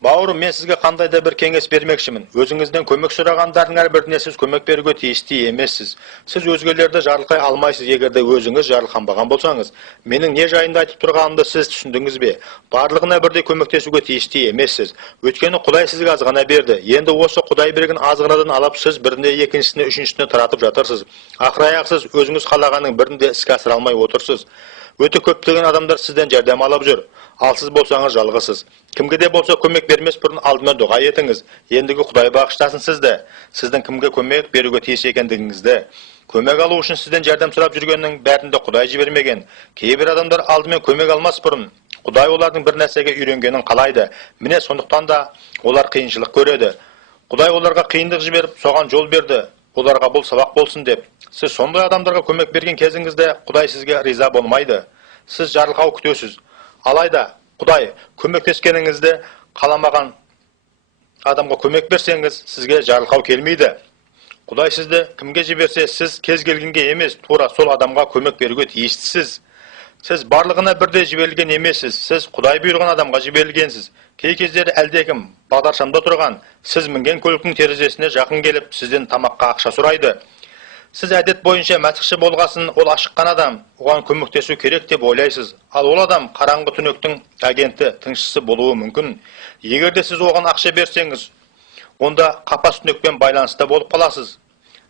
Бауырым, мен сізге қандай да бір кеңес бермекшімін. Өзіңізден көмек сұрағандардың әрбіріне сіз көмек беруге тиісті емессіз. Сіз өзгелерді жарылқай алмайсыз, егерде өзіңіз жарылқанбаған болсаңыз. Менің не жайында айтып тұрғанымды сіз түсіндіңіз бе? Барлығына бірдей көмектесуге тиісті емессіз. Өйткені Құдай сізге азғана берді. Енді осы Құдай берген азғанадан алып сіз біріне, екіншісіне, үшіншісіне таратып жатырсыз. Ақыры аяқ сіз өзіңіз қалағанның бірінде іске асыра алмай отырсыз. Өте көптеген адамдар сізден жәрдем алып жүр. Ал сіз болсаңыз жалғызсыз. Кімге де болса көмек бермес бұрын алдымен дұға етіңіз. Ендігі Құдай бағыштасын сізді. Сіздің кімге көмек беруге тиіс екендігіңізді. Көмек алу үшін сізден жәрдем сұрап жүргеннің бәрінде Құдай жібермеген. Кейбір адамдар алдымен көмек алмас бұрын Құдай олардың бір нәрсеге үйренгенін қалайды. Міне сондықтан да олар қиыншылық көреді. Құдай оларға қиындық жіберіп, соған жол берді. Оларға бұл сабақ болсын деп. Сіз сондай адамдарға көмек берген кезіңізде Құдай сізге риза болмайды. Сіз жарылқау күтесіз. Алайда Құдай көмектескеніңізді қаламаған адамға көмек берсеңіз, сізге жарылқау келмейді. Құдай сізді кімге жіберсе, сіз кез келгенге емес, тура сол адамға көмек беруге тиістісіз. Сіз барлығына бірдей жіберілген емессіз. Сіз Құдай бұйырған адамға жіберілгенсіз. Кей кездері әлдекім бағдаршамда тұрған, сіз мінген көліктің терезесіне жақын келіп, сізден тамаққа ақша сұрайды. Сіз әдет бойынша мәсіхші болғасын, ол ашыққан адам, оған көмектесу керек деп ойлайсыз. Ал ол адам қараңғы түнектің агенті, тыңшысы болуы мүмкін. Егерде сіз оған ақша берсеңіз, онда қапас түнекпен байланыста болып қаласыз.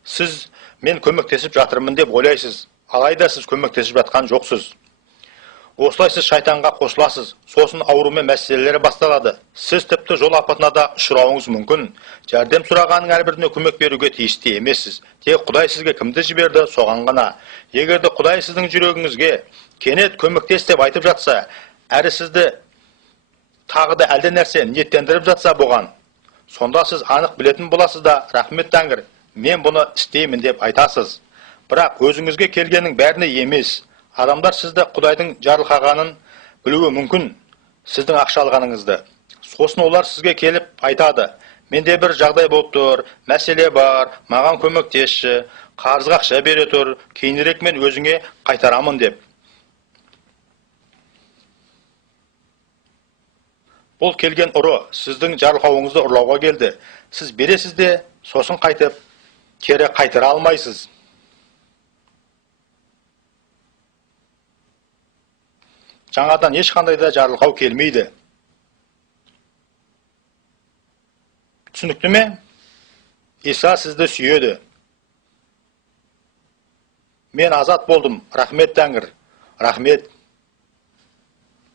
Сіз мен көмектесіп жатырмын деп ойлайсыз. Алайда сіз көмектесіп жатқан жоқсыз. Осылай сіз шайтанға қосыласыз, сосын аурумен мәселелері басталады. Сіз тіпті жол апатына да ұшырауыңыз мүмкін. Жәрдем сұрағанның әрбіріне көмек беруге тиісті емессіз. Тек Құдай сізге кімді жіберді, соған ғана. Егерде Құдай сіздің жүрегіңізге кенет көмектес деп айтып жатса, әрі сізді тағы да әлде нәрсе ниеттендіріп жатса бұған, сонда сіз анық білетін боласыз да, рахмет Тәңір, мен бұны істеймін деп айтасыз. Бірақ өзіңізге келгеннің бәріне емес. Адамдар сізді Құдайдың жарылқағанын білуі мүмкін, сіздің ақша алғаныңызды. Сосын олар сізге келіп айтады, менде бір жағдай болып тұр, мәселе бар, маған көмектесші, қарызға ақша бере тұр, кейінірек мен өзіңе қайтарамын деп. Бұл келген ұры сіздің жарылқауыңызды ұрлауға келді. Сіз бересіз де, сосын қайтып, кері қайтара алмайсыз. Жаңадан ешқандай да жарылқау келмейді. Түсінікті ме? Иса сізді сүйеді. Мен азат болдым. Рахмет Тәңір. Рахмет.